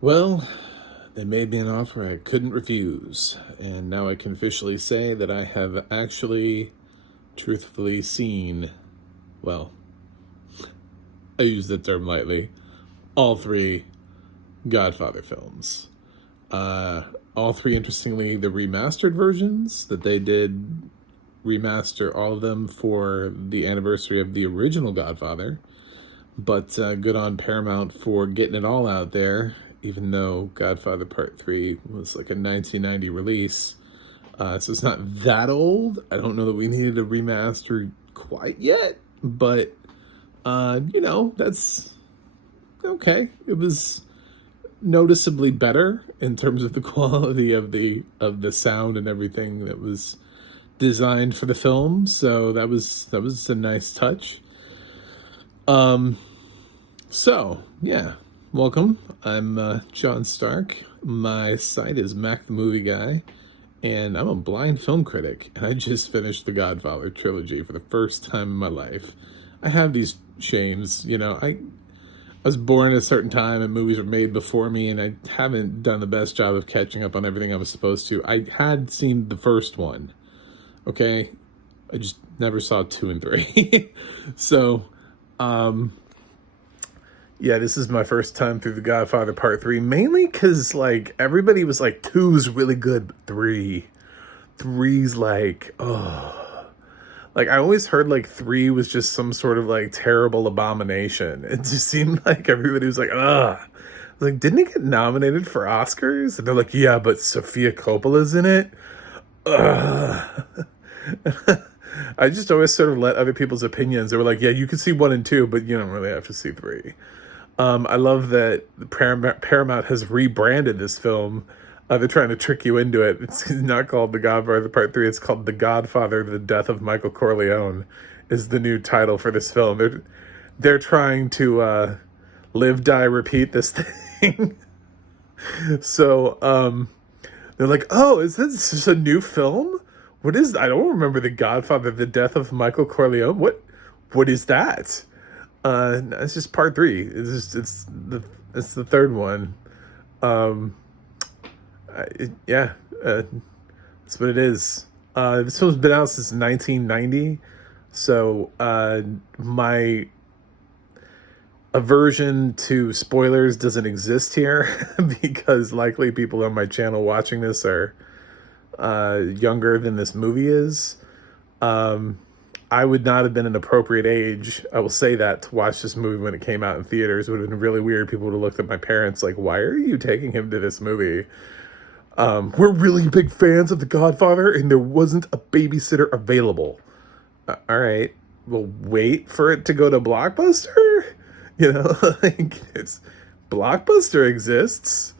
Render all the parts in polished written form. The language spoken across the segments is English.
Well, they made me an offer I couldn't refuse, and now I can officially say that I have actually, truthfully seen, well, I use the term lightly, all three Godfather films. All three, interestingly, the remastered versions that they did remaster all of them for the anniversary of the original Godfather. But good on Paramount for getting it all out there, even though Godfather Part 3 was like a 1990 release. So it's not that old. I don't know that we needed a remaster quite yet, but, that's okay. It was noticeably better in terms of the quality of the sound and everything that was designed for the film. So that was a nice touch. So, yeah, welcome. I'm John Stark. My site is Mac the Movie Guy, and I'm a blind film critic, and I just finished the Godfather trilogy for the first time in my life. I have these shames, I was born at a certain time and movies were made before me, and I haven't done the best job of catching up on everything I was supposed to. I had seen the first one, okay? I just never saw 2 and 3. So, yeah, this is my first time through the Godfather Part 3, mainly because, everybody was like, 2's really good, but 3's oh. I always heard, 3 was just some sort of, terrible abomination. It just seemed like everybody was like, ugh. Didn't it get nominated for Oscars? And they're like, yeah, but Sofia Coppola's in it? Ugh. I just always sort of let other people's opinions. They were like, yeah, you can see 1 and 2, but you don't really have to see 3. I love that Paramount has rebranded this film. They're trying to trick you into it. It's not called The Godfather Part 3. It's called The Godfather, The Death of Michael Corleone is the new title for this film. They're trying to live, die, repeat this thing. So they're like, oh, is this a new film? What is that? I don't remember The Godfather, The Death of Michael Corleone. What is that? It's just Part 3. It's the third one. That's what it is. This film's been out since 1990, so my aversion to spoilers doesn't exist here because likely people on my channel watching this are younger than this movie is. I would not have been an appropriate age, I will say that, to watch this movie when it came out in theaters. It would have been really weird. People would have looked at my parents like, why are you taking him to this movie? We're really big fans of The Godfather, and there wasn't a babysitter available. All right, well, wait for it to go to Blockbuster? It's Blockbuster exists.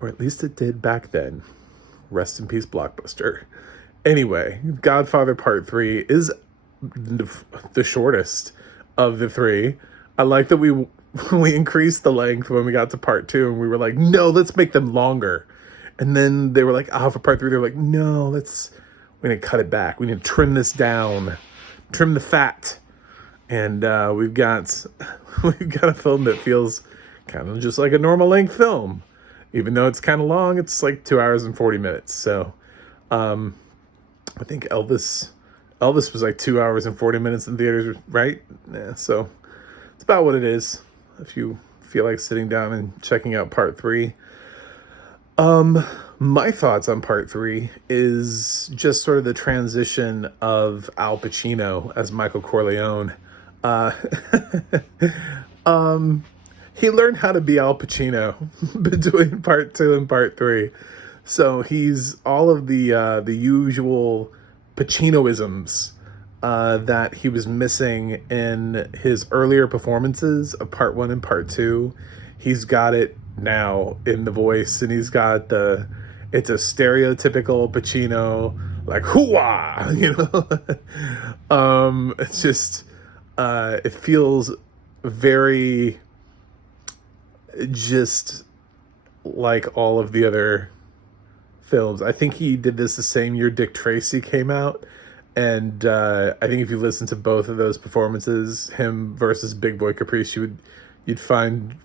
Or at least it did back then. Rest in peace, Blockbuster. Anyway, Godfather Part 3 is the shortest of the 3. I like that we increased the length when we got to Part 2, and we were like, no, let's make them longer. And then they were like, for Part 3, they were like, no, we need to cut it back. We need to trim this down, trim the fat. And we've got a film that feels kind of just like a normal length film. Even though it's kind of long, it's like 2 hours and 40 minutes. So, I think Elvis was like 2 hours and 40 minutes in theaters, right? Yeah, so it's about what it is if you feel like sitting down and checking out Part 3. My thoughts on Part 3 is just sort of the transition of Al Pacino as Michael Corleone. He learned how to be Al Pacino between Part 2 and Part 3. So he's all of the usual Pacinoisms that he was missing in his earlier performances of Part 1 and Part 2. He's got it now in the voice, and he's got it's a stereotypical Pacino, like, hoo-ah, it's just, it feels very just like all of the other films. I think he did this the same year Dick Tracy came out, and I think if you listen to both of those performances, him versus Big Boy Caprice, you'd find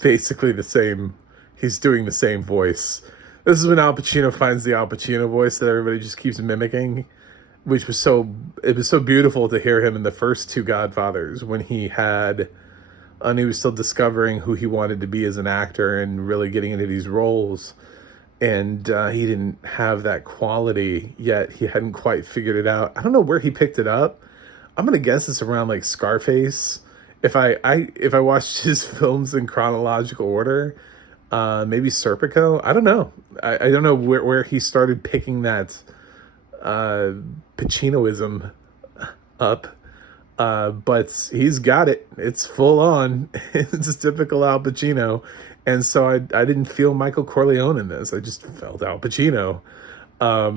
basically the same. He's doing the same voice. This is when Al Pacino finds the Al Pacino voice that everybody just keeps mimicking, which was it was so beautiful to hear him in the first two Godfathers when and he was still discovering who he wanted to be as an actor and really getting into these roles. And he didn't have that quality yet. He hadn't quite figured it out. I don't know where he picked it up. I'm gonna guess it's around like Scarface. If I watched his films in chronological order, maybe Serpico. I don't know. I don't know where he started picking that Pacinoism up. But he's got it. It's full on. It's typical Al Pacino. And so I didn't feel Michael Corleone in this. I just felt Al Pacino. I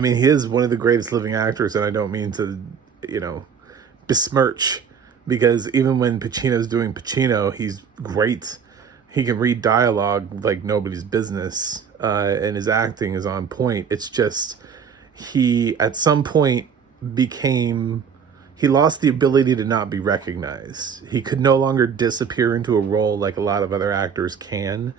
mean, he is one of the greatest living actors, and I don't mean to, besmirch, because even when Pacino's doing Pacino, he's great. He can read dialogue like nobody's business, and his acting is on point. It's just he, at some point, he lost the ability to not be recognized. He could no longer disappear into a role like a lot of other actors can.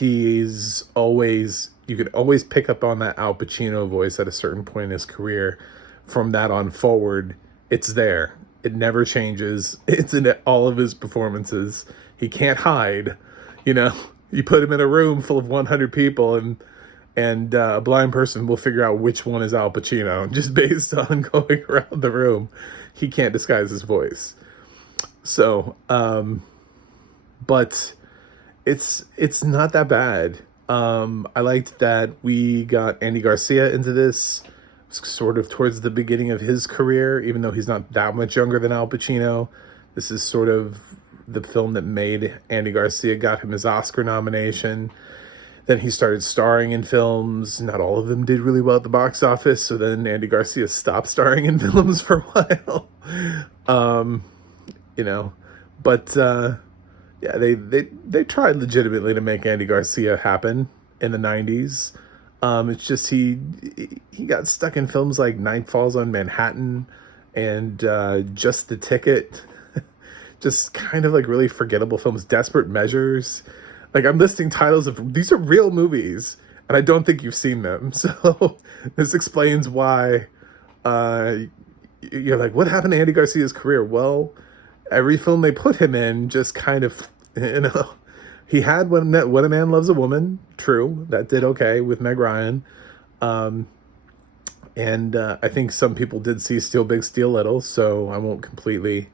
You could always pick up on that Al Pacino voice at a certain point in his career. From that on forward, it's there. It never changes. It's in all of his performances. He can't hide. You put him in a room full of 100 people and a blind person will figure out which one is Al Pacino just based on going around the room. He can't disguise his voice. So, but it's not that bad. I liked that we got Andy Garcia into this sort of towards the beginning of his career, even though he's not that much younger than Al Pacino. This is sort of the film that made Andy Garcia, got him his Oscar nomination. Then he started starring in films. Not all of them did really well at the box office, so then Andy Garcia stopped starring in films for a while. But yeah, they tried legitimately to make Andy Garcia happen in the 90s. It's just he got stuck in films like Night Falls on Manhattan and Just the Ticket. Just kind of like really forgettable films. Desperate Measures. Like, I'm listing titles of, these are real movies, and I don't think you've seen them. So this explains why you're like, what happened to Andy Garcia's career? Well, every film they put him in just kind of, he had When a Man Loves a Woman. True. That did okay with Meg Ryan. And I think some people did see Steal Big, Steal Little, so I won't completely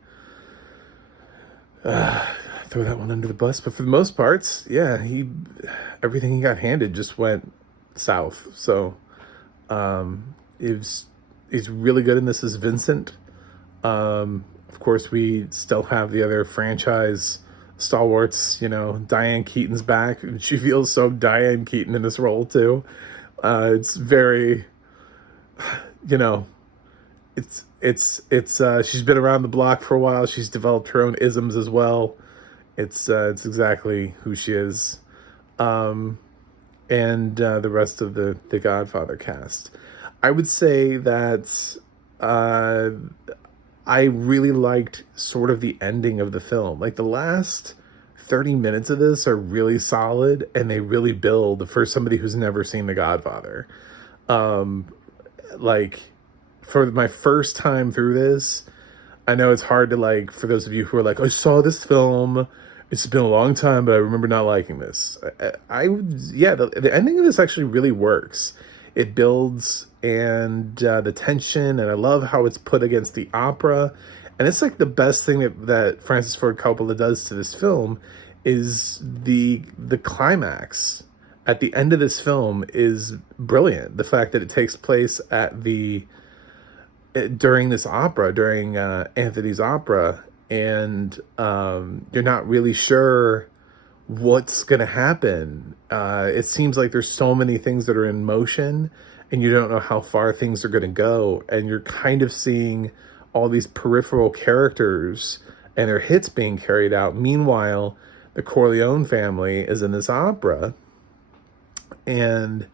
throw that one under the bus. But for the most parts, yeah, everything he got handed just went south. So he's really good in this as Vincent. Of course, we still have the other franchise stalwarts. Diane Keaton's back. She feels so Diane Keaton in this role too. It's very, it's she's been around the block for a while. She's developed her own isms as well. It's exactly who she is. And the rest of the Godfather cast. I would say that I really liked sort of the ending of the film. Like, the last 30 minutes of this are really solid, and they really build for somebody who's never seen The Godfather. Like, for my first time through this, I know it's hard to, for those of you who are like, I saw this film, it's been a long time, but I remember not liking this. The ending of this actually really works. It builds, and the tension, and I love how it's put against the opera. And it's like the best thing that Francis Ford Coppola does to this film is the climax at the end of this film is brilliant. The fact that it takes place during this opera, during Anthony's opera, and you're not really sure what's going to happen. It seems like there's so many things that are in motion, and you don't know how far things are going to go, and you're kind of seeing all these peripheral characters and their hits being carried out. Meanwhile, the Corleone family is in this opera, and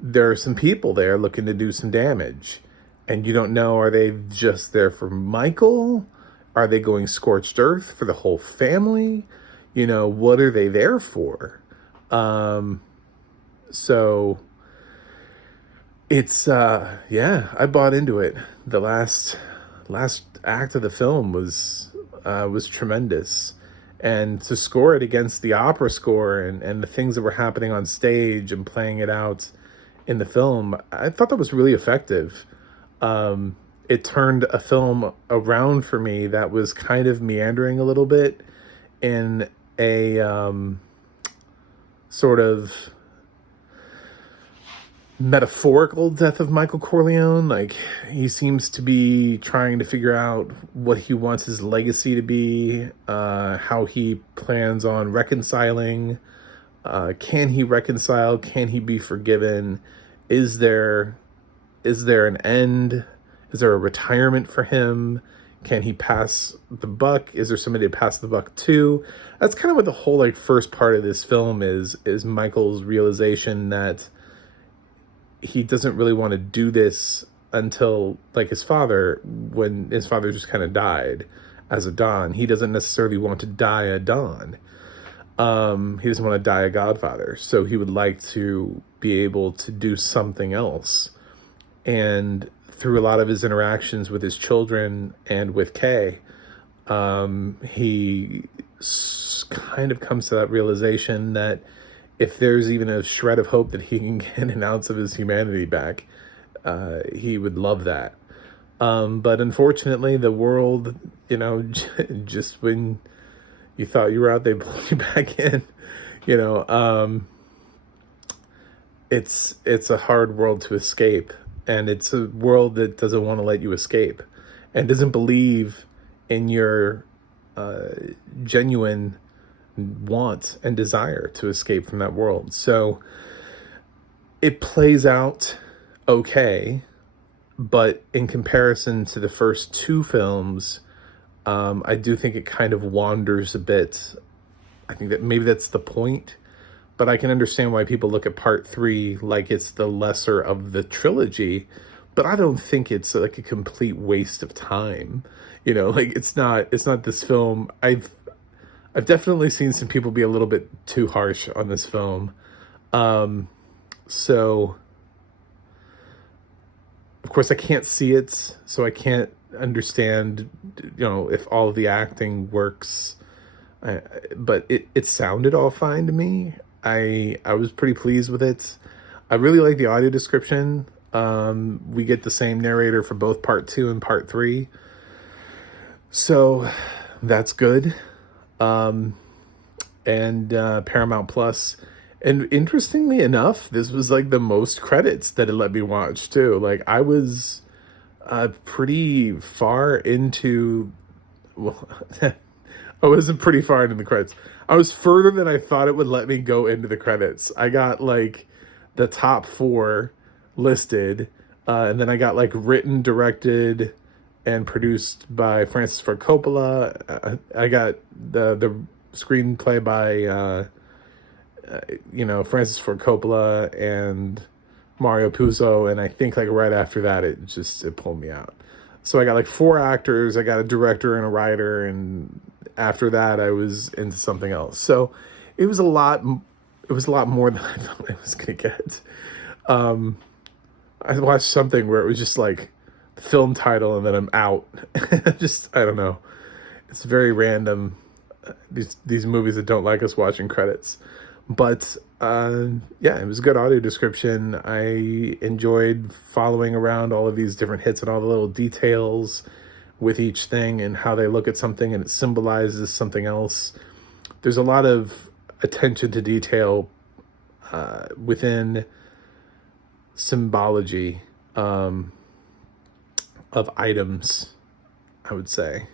there are some people there looking to do some damage, and you don't know, are they just there for Michael? Are they going scorched earth for the whole family? what are they there for? So it's yeah, I bought into it. The last act of the film was tremendous, and to score it against the opera score and the things that were happening on stage and playing it out in the film, I thought that was really effective. It turned a film around for me that was kind of meandering a little bit in a sort of metaphorical death of Michael Corleone. Like, he seems to be trying to figure out what he wants his legacy to be, how he plans on reconciling. Can he reconcile? Can he be forgiven? Is there an end? Is there a retirement for him? Can he pass the buck? Is there somebody to pass the buck to? That's kind of what the whole first part of this film is Michael's realization that he doesn't really want to do this until his father, when his father just kind of died as a Don. He doesn't necessarily want to die a Don. He doesn't want to die a Godfather. So he would like to be able to do something else. And through a lot of his interactions with his children and with Kay, he kind of comes to that realization that if there's even a shred of hope that he can get an ounce of his humanity back, he would love that. But unfortunately, the world, just when you thought you were out, they pulled you back in. It's a hard world to escape, and it's a world that doesn't want to let you escape, and doesn't believe in your genuine want and desire to escape from that world. So it plays out okay, but in comparison to the first two films, I do think it kind of wanders a bit. I think that maybe that's the point, but I can understand why people look at part 3 like it's the lesser of the trilogy, but I don't think it's a complete waste of time. It's not this film. I've definitely seen some people be a little bit too harsh on this film. So, of course, I can't see it, so I can't understand, if all of the acting works. But it sounded all fine to me. I was pretty pleased with it. I really like the audio description. We get the same narrator for both part 2 and part 3. So that's good. And Paramount Plus. And interestingly enough, this was the most credits that it let me watch too. I was pretty far into, well, I wasn't pretty far into the credits. I was further than I thought it would let me go into the credits. I got the top 4 listed, and then I got written, directed, and produced by Francis Ford Coppola. I got the screenplay by Francis Ford Coppola and Mario Puzo, and I think right after that it pulled me out. So I got 4 actors, I got a director and a writer, and after that I was into something else. So it was a lot more than I thought I was gonna get. I watched something where it was just film title and then I'm out. I don't know. It's very random. These movies that don't like us watching credits. But yeah, it was a good audio description. I enjoyed following around all of these different hits and all the little details with each thing and how they look at something and it symbolizes something else. There's a lot of attention to detail within symbology of items, I would say.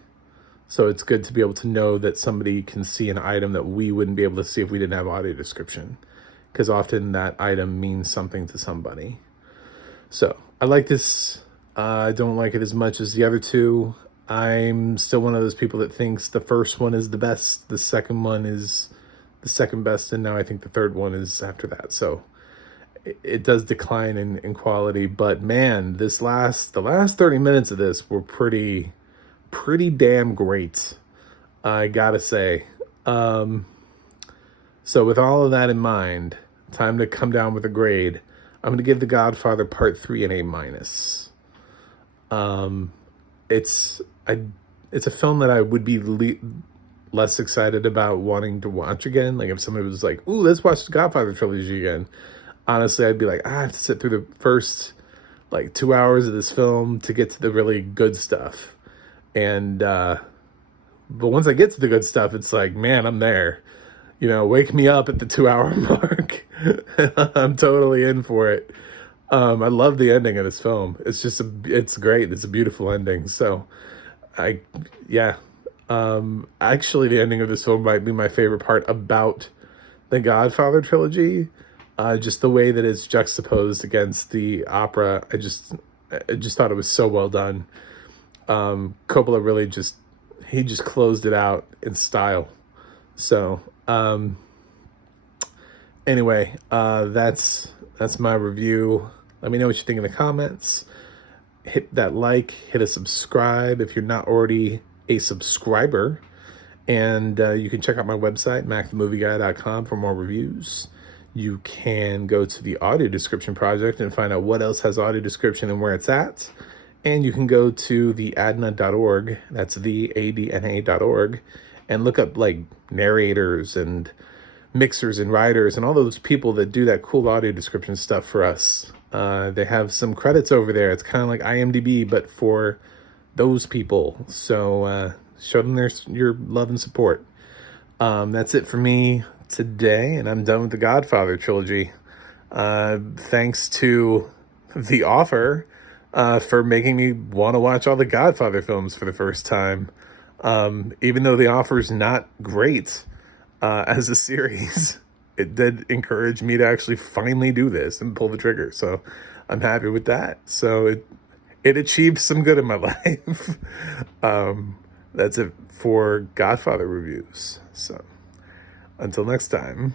So it's good to be able to know that somebody can see an item that we wouldn't be able to see if we didn't have audio description, because often that item means something to somebody. So I like this. I don't like it as much as the other two. I'm still one of those people that thinks the first one is the best, the second one is the second best, and now I think the third one is after that. So it does decline in quality, but man, the last 30 minutes of this were pretty damn great, I gotta say. So with all of that in mind, time to come down with a grade. I'm going to give The Godfather Part 3 an A minus. It's it's a film that I would be less excited about wanting to watch again. Like if somebody was like, "Ooh, let's watch the Godfather trilogy again," honestly, I'd be like, I have to sit through the first like 2 hours of this film to get to the really good stuff. And but once I get to the good stuff, it's like, man, I'm there. Wake me up at the 2 hour mark. I'm totally in for it. I love the ending of this film. It's great. It's a beautiful ending. So yeah. Actually, the ending of this film might be my favorite part about the Godfather trilogy. Just the way that it's juxtaposed against the opera. I just thought it was so well done. Coppola really he just closed it out in style. So, anyway, that's my review. Let me know what you think in the comments. Hit that like, hit a subscribe if you're not already a subscriber. And you can check out my website, macthemovieguy.com, for more reviews. You can go to the audio description project and find out what else has audio description and where it's at. And you can go to the adna.org, that's the ADNA.org, and look up like narrators and mixers and writers and all those people that do that cool audio description stuff for us. They have some credits over there. It's kind of like IMDb, but for those people. So show them your love and support. That's it for me today, and I'm done with the Godfather trilogy. Thanks to the offer for making me want to watch all the Godfather films for the first time. Even though the offer's not great as a series, it did encourage me to actually finally do this and pull the trigger. So I'm happy with that. So it achieved some good in my life. That's it for Godfather reviews. So until next time.